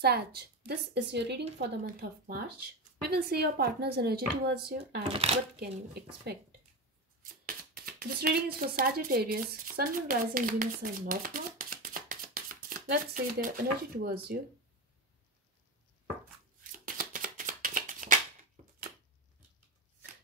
Sag, this is your reading for the month of March. We will see your partner's energy towards you and what can you expect. This reading is for Sagittarius, Sun, Moon, Rising, Venus and North Node. Let's see their energy towards you.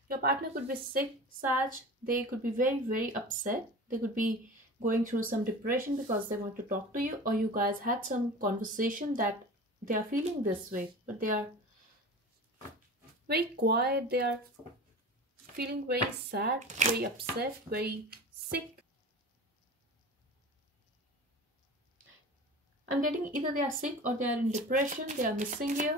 Your partner could be sick, Sag. They could be very upset. They could be going through some depression because they want to talk to you, or you guys had some conversation that they are feeling this way, but they are very quiet. They are feeling very sad, very upset, very sick. I'm getting either they are sick or they are in depression. They are missing you.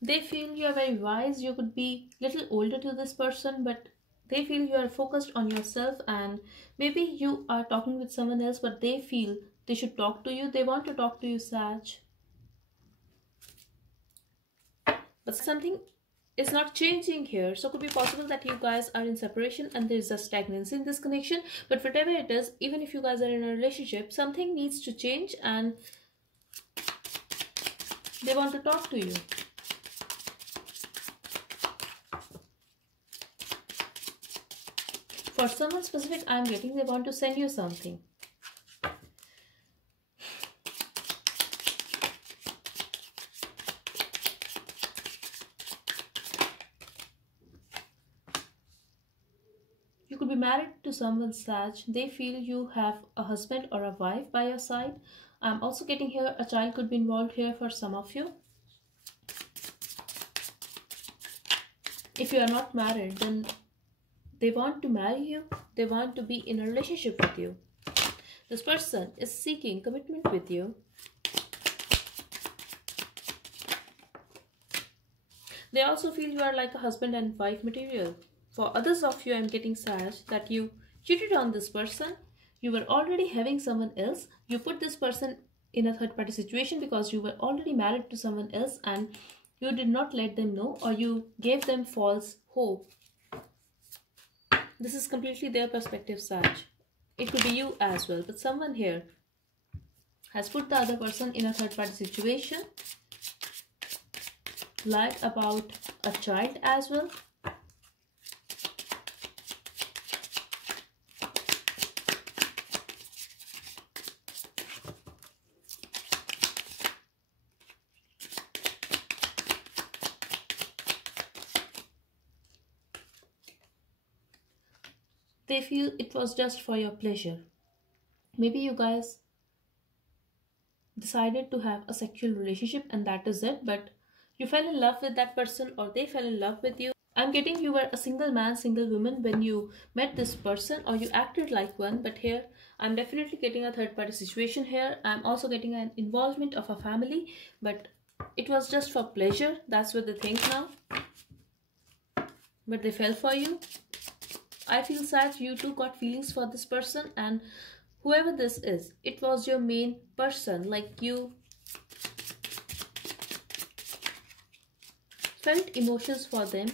They feel you are very wise. You could be a little older to this person, but they feel you are focused on yourself, and maybe you are talking with someone else, but they feel they should talk to you. They want to talk to you, Sag. But something is not changing here. So it could be possible that you guys are in separation and there is a stagnancy in this connection. But whatever it is, even if you guys are in a relationship, something needs to change and they want to talk to you. For someone specific, I'm getting they want to send you something. You could be married to someone, Sag. They feel you have a husband or a wife by your side. I'm also getting here a child could be involved here for some of you. If you are not married, then they want to marry you. They want to be in a relationship with you. This person is seeking commitment with you. They also feel you are like a husband and wife material. For others of you, I'm getting Sag, that you cheated on this person. You were already having someone else. You put this person in a third party situation because you were already married to someone else and you did not let them know, or you gave them false hope. This is completely their perspective, Sag. It could be you as well, but someone here has put the other person in a third party situation. Lied about a child as well. They feel it was just for your pleasure. Maybe you guys decided to have a sexual relationship and that is it, but you fell in love with that person or they fell in love with you. I'm getting you were a single man, single woman when you met this person, or you acted like one, but here I'm definitely getting a third party situation here. I'm also getting an involvement of a family, but it was just for pleasure. That's what they think now. But they fell for you. I feel sad you too got feelings for this person, and whoever this is, it was your main person. Like you felt emotions for them.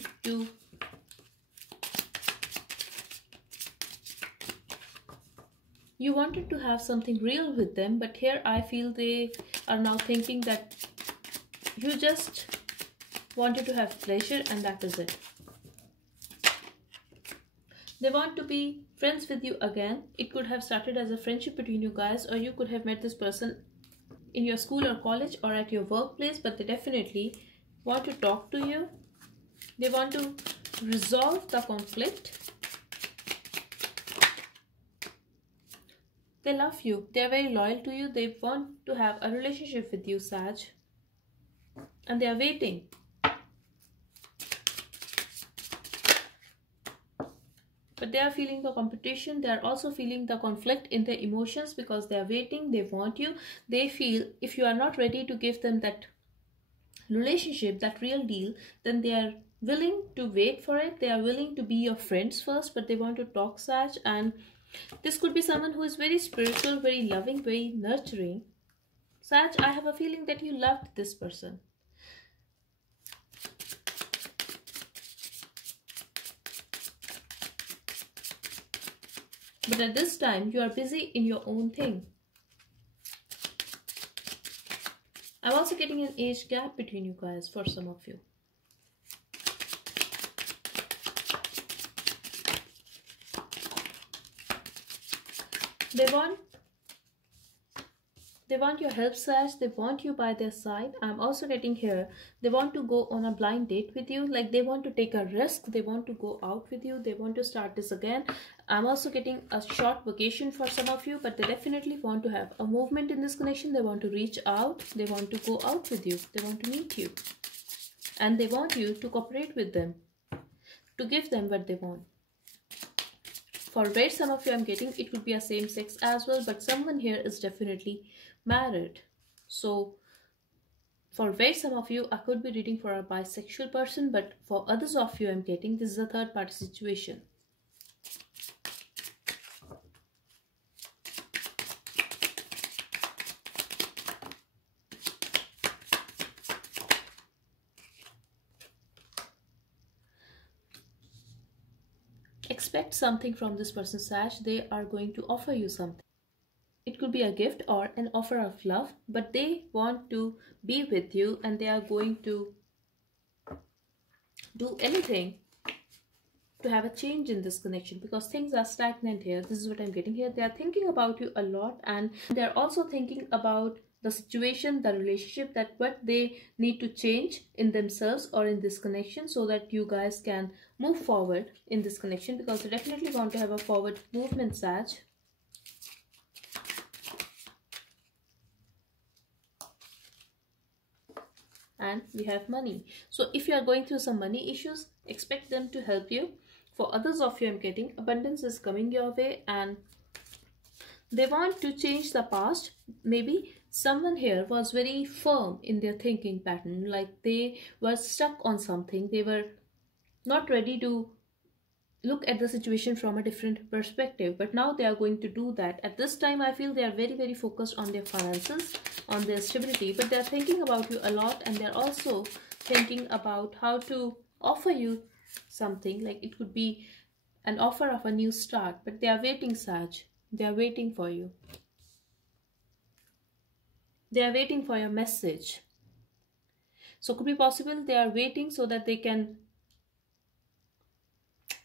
You wanted to have something real with them, but here I feel they are now thinking that you just wanted to have pleasure and that is it. They want to be friends with you again. It could have started as a friendship between you guys, or you could have met this person in your school or college or at your workplace, but they definitely want to talk to you. They want to resolve the conflict. They love you. They are very loyal to you. They want to have a relationship with you, Sag. And they are waiting. But they are feeling the competition. They are also feeling the conflict in their emotions because they are waiting. They want you. They feel if you are not ready to give them that relationship, that real deal, then they are willing to wait for it. They are willing to be your friends first, but they want to talk, Sag. And this could be someone who is very spiritual, very loving, very nurturing. Sag, I have a feeling that you loved this person. But at this time, you are busy in your own thing. I'm also getting an age gap between you guys for some of you. They want your help, Sag. They want you by their side. I'm also getting here, they want to go on a blind date with you. Like they want to take a risk. They want to go out with you. They want to start this again. I'm also getting a short vacation for some of you, but they definitely want to have a movement in this connection. They want to reach out. They want to go out with you. They want to meet you. And they want you to cooperate with them, to give them what they want. For where some of you I'm getting, it could be a same sex as well, but someone here is definitely married. So for where some of you, I could be reading for a bisexual person, but for others of you I'm getting, this is a third party situation. Expect something from this person, Sag. They are going to offer you something. It could be a gift or an offer of love, but they want to be with you and they are going to do anything to have a change in this connection because things are stagnant here. This is what I'm getting here. They are thinking about you a lot and they're also thinking about the situation, the relationship, that what they need to change in themselves or in this connection so that you guys can move forward in this connection, because they definitely want to have a forward movement, Sag. And we have money. So if you are going through some money issues, expect them to help you. For others of you I'm getting, abundance is coming your way and they want to change the past. Maybe someone here was very firm in their thinking pattern, like they were stuck on something. They were not ready to look at the situation from a different perspective, but now they are going to do that. At this time I feel they are very focused on their finances, on their stability, but they are thinking about you a lot and they're also thinking about how to offer you something. Like it could be an offer of a new start, but they are waiting, Sag. They are waiting for you. They are waiting for your message. So could be possible they are waiting so that they can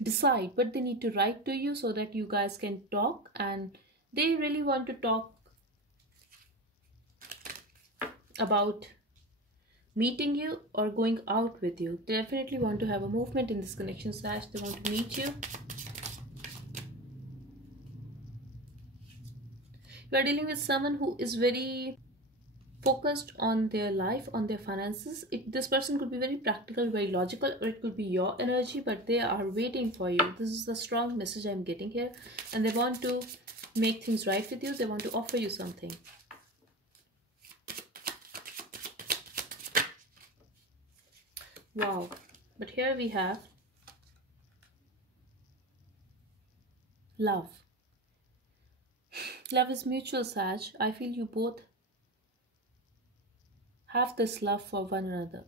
decide what they need to write to you so that you guys can talk, and they really want to talk about meeting you or going out with you. They definitely want to have a movement in this connection, Sag. They want to meet you. You are dealing with someone who is very focused on their life, on their finances. This person could be very practical, very logical, or it could be your energy, but they are waiting for you. This is a strong message I'm getting here, and they want to make things right with you. They want to offer you something. Wow. But here we have love. Love is mutual, Sag. I feel you both have this love for one another,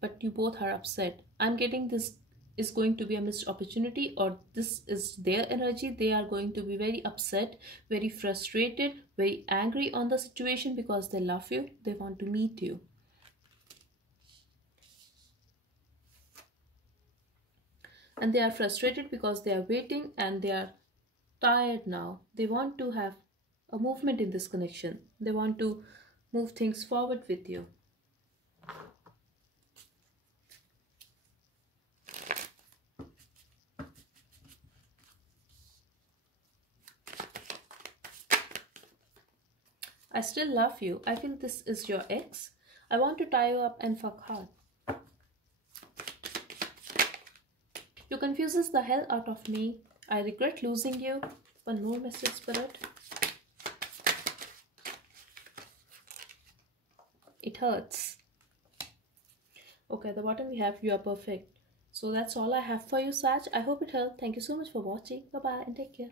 but you both are upset. I'm getting this is going to be a missed opportunity, or this is their energy. They are going to be very upset, very frustrated, very angry on the situation because they love you. They want to meet you. And they are frustrated because they are waiting and they are tired now. They want to have a movement in this connection. They want to move things forward with you. I still love you. I feel this is your ex. I want to tie you up and fuck hard. You confuses the hell out of me. I regret losing you. One more message, Spirit. It hurts. Okay, at the bottom we have you are perfect. So that's all I have for you, Sag. I hope it helped. Thank you so much for watching. Bye-bye and take care.